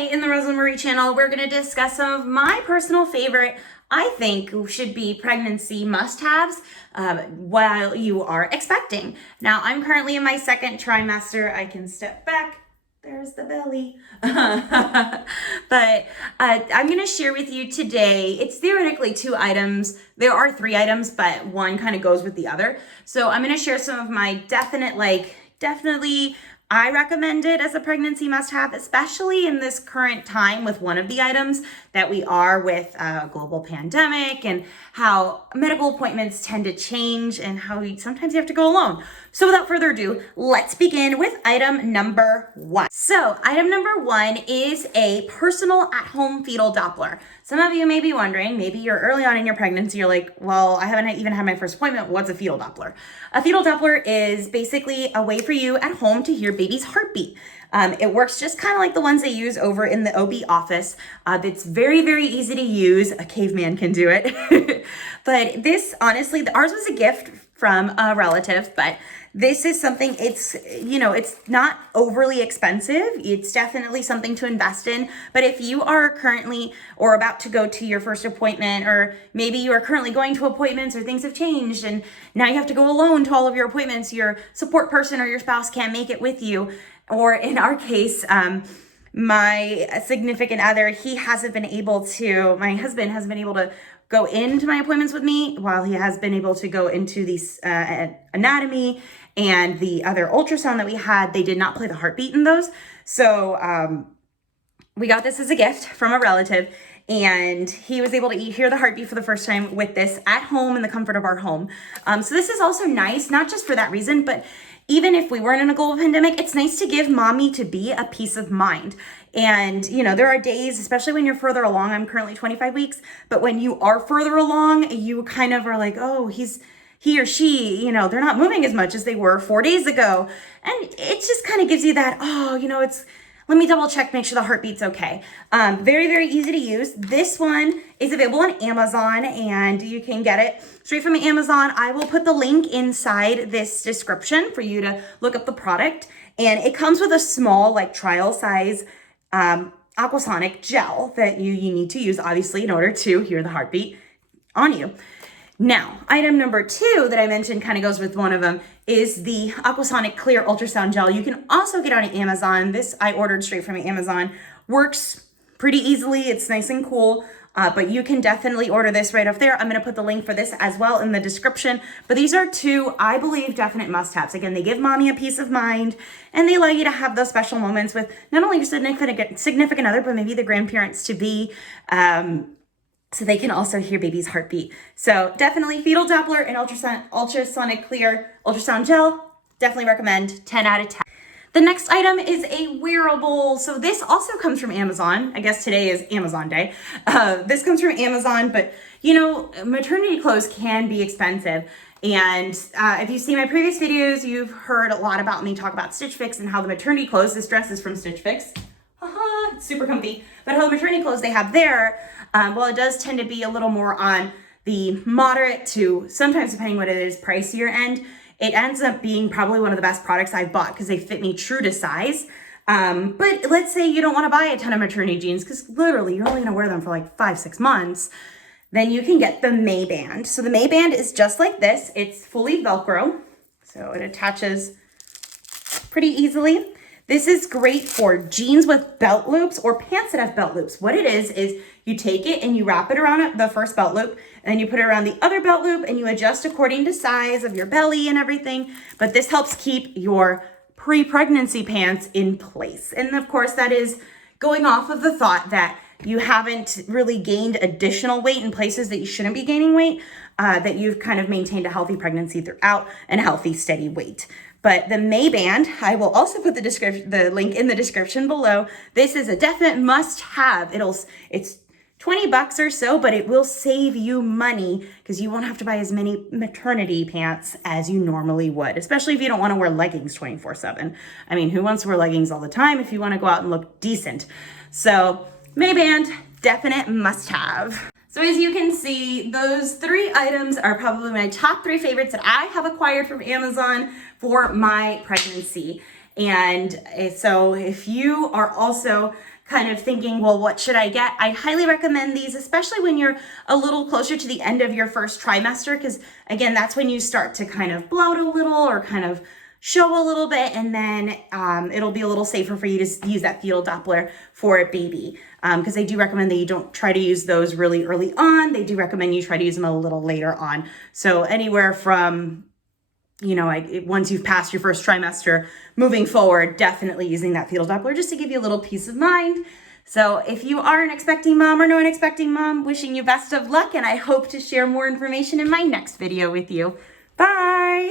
Today in the Rose Marie channel, we're going to discuss some of my personal favorite, I think should be pregnancy must-haves while you are expecting. Now, I'm currently in my second trimester. I can step back. There's the belly. But I'm going to share with you today, it's theoretically 2 items. There are 3 items, but one kind of goes with the other. So I'm going to share some of my definitely I recommend it as a pregnancy must-have, especially in this current time with one of the items that we are with a global pandemic and how medical appointments tend to change and how sometimes you have to go alone. So without further ado, let's begin with item number 1. So item number 1 is a personal at-home fetal Doppler. Some of you may be wondering, maybe you're early on in your pregnancy, you're like, well, I haven't even had my first appointment. What's a fetal Doppler? A fetal Doppler is basically a way for you at home to hear baby's heartbeat. It works just kind of like the ones they use over in the OB office. It's very, very easy to use. A caveman can do it. But this, honestly, ours was a gift from a relative, but this is something, it's not overly expensive. It's definitely something to invest in. But if you are currently or about to go to your first appointment, or maybe you are currently going to appointments or things have changed and now you have to go alone to all of your appointments, your support person or your spouse can't make it with you. Or in our case, my significant other, my husband hasn't been able to go into my appointments with me while he has been able to go into the anatomy and the other ultrasound that we had. They did not play the heartbeat in those. So we got this as a gift from a relative, and he was able to hear the heartbeat for the first time with this at home in the comfort of our home. So this is also nice, not just for that reason, but even if we weren't in a global pandemic, it's nice to give mommy to be a peace of mind. And, there are days, especially when you're further along, I'm currently 25 weeks, but when you are further along, you kind of are like, oh, he or she, they're not moving as much as they were 4 days ago. And it just kind of gives you that, let me double check, make sure the heartbeat's okay. Very, very easy to use. This one is available on Amazon and you can get it straight from Amazon. I will put the link inside this description for you to look up the product. And it comes with a small, trial size Aquasonic gel that you need to use, obviously, in order to hear the heartbeat on you. Now, item number 2 that I mentioned kind of goes with one of them is the Aquasonic Clear Ultrasound Gel. You can also get on Amazon. This I ordered straight from Amazon. Works pretty easily. It's nice and cool, but you can definitely order this right up there. I'm going to put the link for this as well in the description. But these are 2, I believe, definite must-haves. Again, they give mommy a peace of mind, and they allow you to have those special moments with not only your significant other, but maybe the grandparents to be, so they can also hear baby's heartbeat. So definitely fetal Doppler and ultrasonic clear ultrasound gel. Definitely recommend. 10 out of 10. The next item is a wearable. So this also comes from Amazon. I guess today is Amazon day. This comes from Amazon, but maternity clothes can be expensive. And if you've seen my previous videos, you've heard a lot about me talk about Stitch Fix and how the maternity clothes, this dress is from Stitch Fix. It's super comfy. But how the maternity clothes they have there, well, it does tend to be a little more on the moderate to sometimes, depending what it is, pricier end. It ends up being probably one of the best products I've bought because they fit me true to size. But let's say you don't want to buy a ton of maternity jeans because literally you're only going to wear them for 5-6 months. Then you can get the Maeband. So the Maeband is just like this. It's fully Velcro. So it attaches pretty easily. This is great for jeans with belt loops or pants that have belt loops. What it is you take it and you wrap it around the first belt loop, and then you put it around the other belt loop, and you adjust according to size of your belly and everything. But this helps keep your pre-pregnancy pants in place. And of course, that is going off of the thought that you haven't really gained additional weight in places that you shouldn't be gaining weight, that you've kind of maintained a healthy pregnancy throughout and a healthy, steady weight. But the Maeband, I will also put the link in the description below. This is a definite must-have. It's $20 or so, but it will save you money because you won't have to buy as many maternity pants as you normally would, especially if you don't want to wear leggings 24/7. I mean, who wants to wear leggings all the time if you want to go out and look decent? So Maeband, definite must-have. So as you can see, those 3 items are probably my top 3 favorites that I have acquired from Amazon for my pregnancy. And so if you are also kind of thinking, well, what should I get? I highly recommend these, especially when you're a little closer to the end of your first trimester, because again, that's when you start to kind of bloat a little or kind of show a little bit, and then it'll be a little safer for you to use that fetal Doppler for a baby. Because they do recommend that you don't try to use those really early on. They do recommend you try to use them a little later on. So anywhere from, you know, once you've passed your first trimester, moving forward, definitely using that fetal Doppler just to give you a little peace of mind. So if you are an expecting mom or know an expecting mom, wishing you best of luck, and I hope to share more information in my next video with you. Bye!